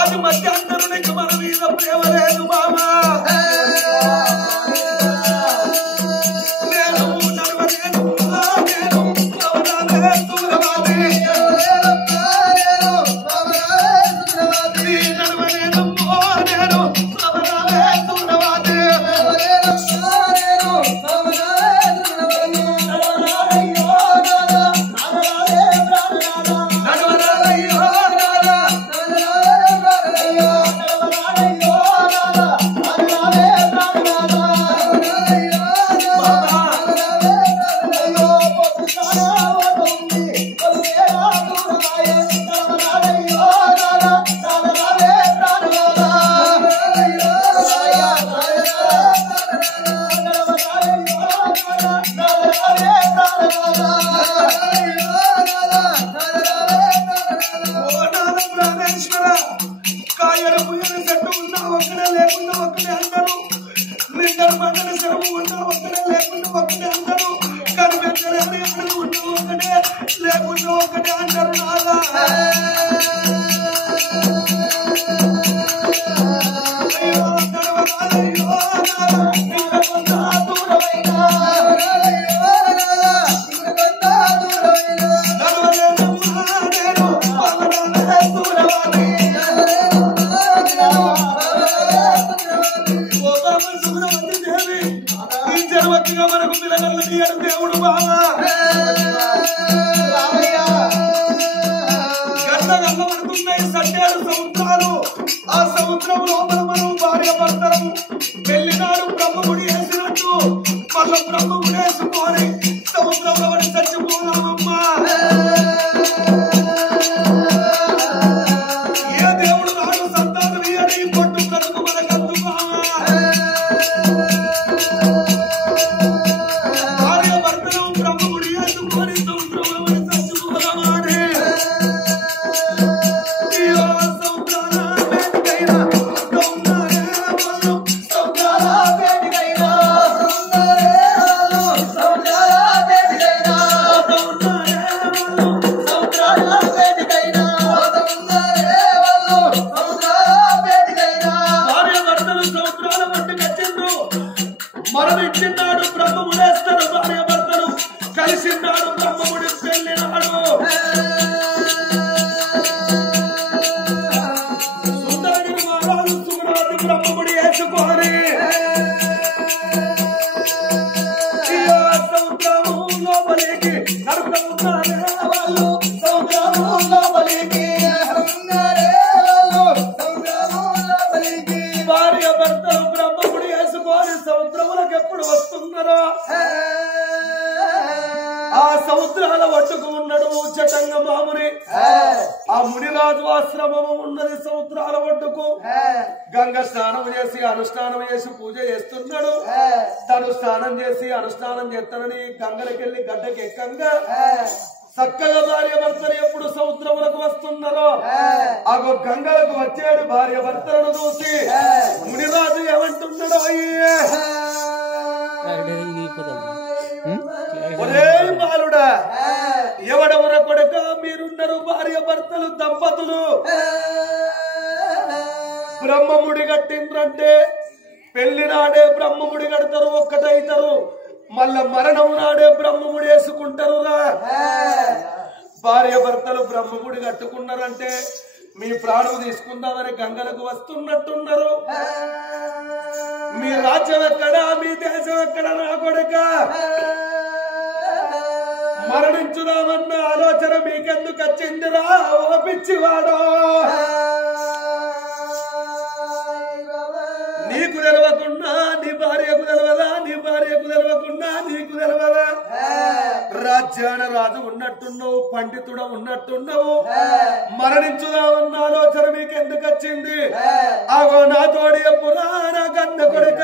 आज मध्यांतर मन प्रेम లేదు బావా గంగా స్నానం చేసి అనుష్ఠానం చేసి పూజ చేస్తున్నాడు. తను స్నానం చేసి అనుష్ఠానం చేస్తానని గంగలకెళ్ళి గడ్డకి ఎక్కంగా చక్కగా భార్య భర్తలు ఎప్పుడు సముద్రములకు వస్తున్నారో ఆగో గంగలకు వచ్చాడు. భార్య భర్తలను చూసి మునిరాజు ఏమంటున్నాడు, ఒరే బాలుడా, ఎవడెవర కొడుక మీరున్నారు భార్య భర్తలు దంపతులు, బ్రహ్మముడి కట్టిండ్రంటే పెళ్లి నాడే బ్రహ్మముడి కడతారు, ఒక్కటైతారు, మళ్ళా మరణం నాడే బ్రహ్మముడి వేసుకుంటారు. భార్య భర్తలు బ్రహ్మముడి కట్టుకున్నారంటే మీ ప్రాణం తీసుకుందామని గంగలకు వస్తున్నట్టున్నారు. మీ రాజ్యం ఎక్కడా, మీ దేశం ఎక్కడా నా కొడుక, మరణించుదామన్న ఆలోచన మీకెందుకు వచ్చిందిరా ఓ పిచ్చివాడో, నీకు తెలవకుండా నీ తెలవకుండా నీకు తెలవదా రాజ్యాన రాజు ఉన్నట్టున్నావు పండితుడ ఉన్నట్టున్నావు మరణించుదామన్న ఆలోచన మీకు ఎందుకు వచ్చింది అగో నా తోడి పురాణ కన్న కొడుక